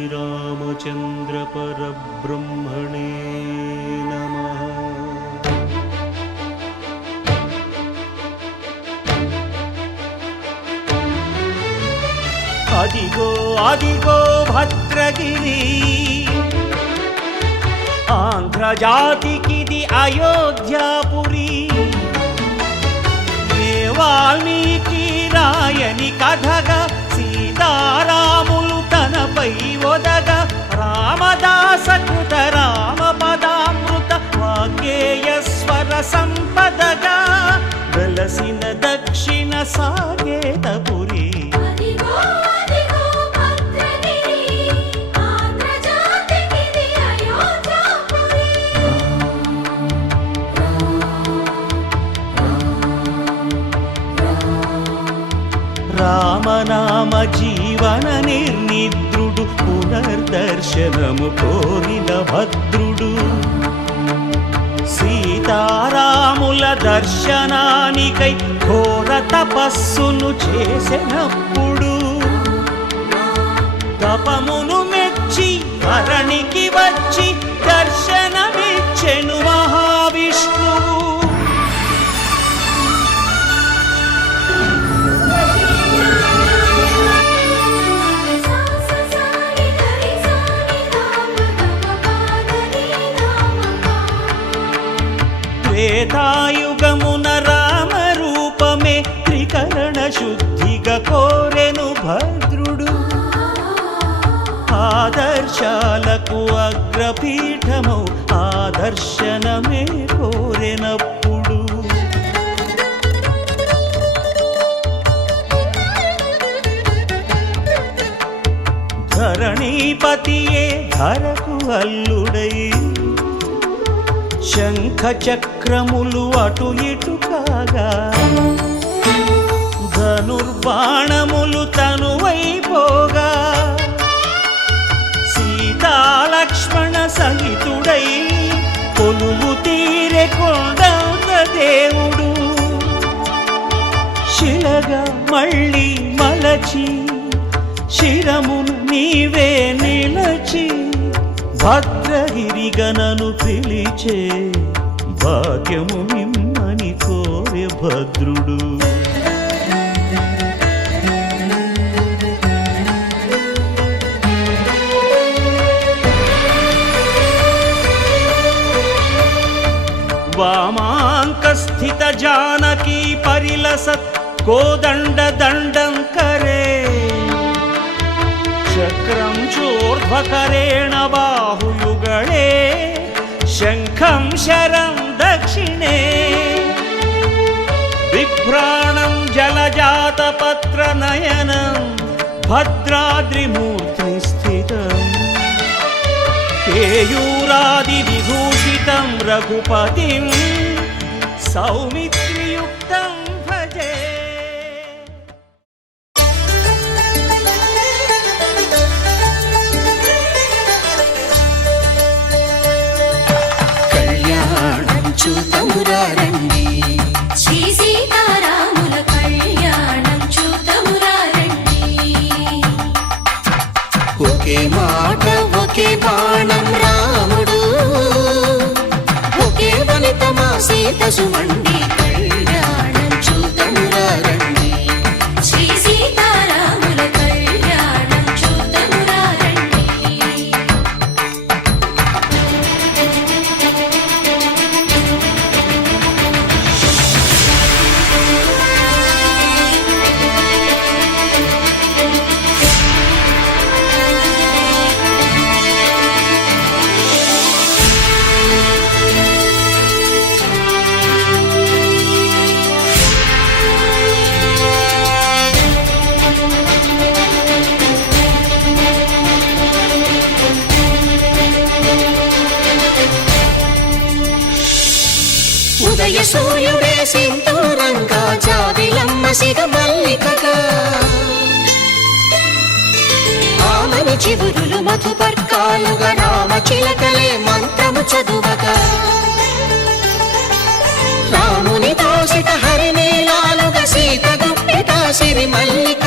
श्रीरामचंद्र परब्रह्मणे नमः। अदिगो अदिगो भद्रगिरि आंध्र जातिकिदि अयोध्यापुरी वाल्मीकि रायनि कथगा सीतारामुलु तनपै ओदगा रामदास कृत रामपदामृत वाग्गेयस्वर संपदगा वेलसिन दक्षिण साकेतपुरी రామనామ జీవన నిర్నిద్రుడు పునర్దర్శనము కోరిన భద్రుడు సీతారాముల దర్శనానికై ఘోర తపస్సును చేసినప్పుడు తపమును మెచ్చి ధరణికి వచ్చి దర్శనమిచ్చెను మహావిష్ణువు. త్రేతాయుగమున రామ రూపమే త్రికరణ శుద్ధిగా కోరెను భద్రుడు. ఆదర్శాలకు అగ్రపీఠమౌ ఆదర్శనమే కోరెనప్పుడు ధరణీపతియే ధరకు అల్లుడై శంఖ చక్రములు అటు ఇటు కాగా ధనుర్బాణములు తనువైపోగా సీతాలక్ష్మణ సహితుడై కొలువు తీరె కొండంద దేవుడు శిలగా మళ్ళీ మలచి శిరమును నీవే నిలచి భద్రగిరిగనను పిలిచే భాగ్యము మిమ్మని కోరె భద్రుడు. వామాంకస్థిత జానకీ పరిలసత్ కోదండ దండం కరే చక్రం చోర్ధ్వకరేణ బాహుయుగళే శంఖం శరం దక్షిణే బిభ్రాణం జలజాతపత్ర నయనం భద్రాద్రిమూర్తి స్థితం కేయూరాది విభూషితం రఘుపతిం సౌమిత్రియుక్తం భజే. చూతమురారండి శ్రీ సీతారాముల కళ్యాణం చూతమురారండి. ఒకే మాట ఒకే బాణం రాముడు ఒకే వనిత మా సీత సుమండి కళ్యాణం చూతమురారండి శ్రీ సీతారాముల కళ్యాణం చూతమురారండి. ఉదయ సూర్యుడే సింధూరంగా జాబిలమ్మ సిగ మల్లికగా ఆమని చివురులు మధుపర్కాలుగా రామ చిలకలే మంత్రము చదువగా రాముని దోసిట హరినీలాలుగా సీత గుప్పిట సిరి మల్లిక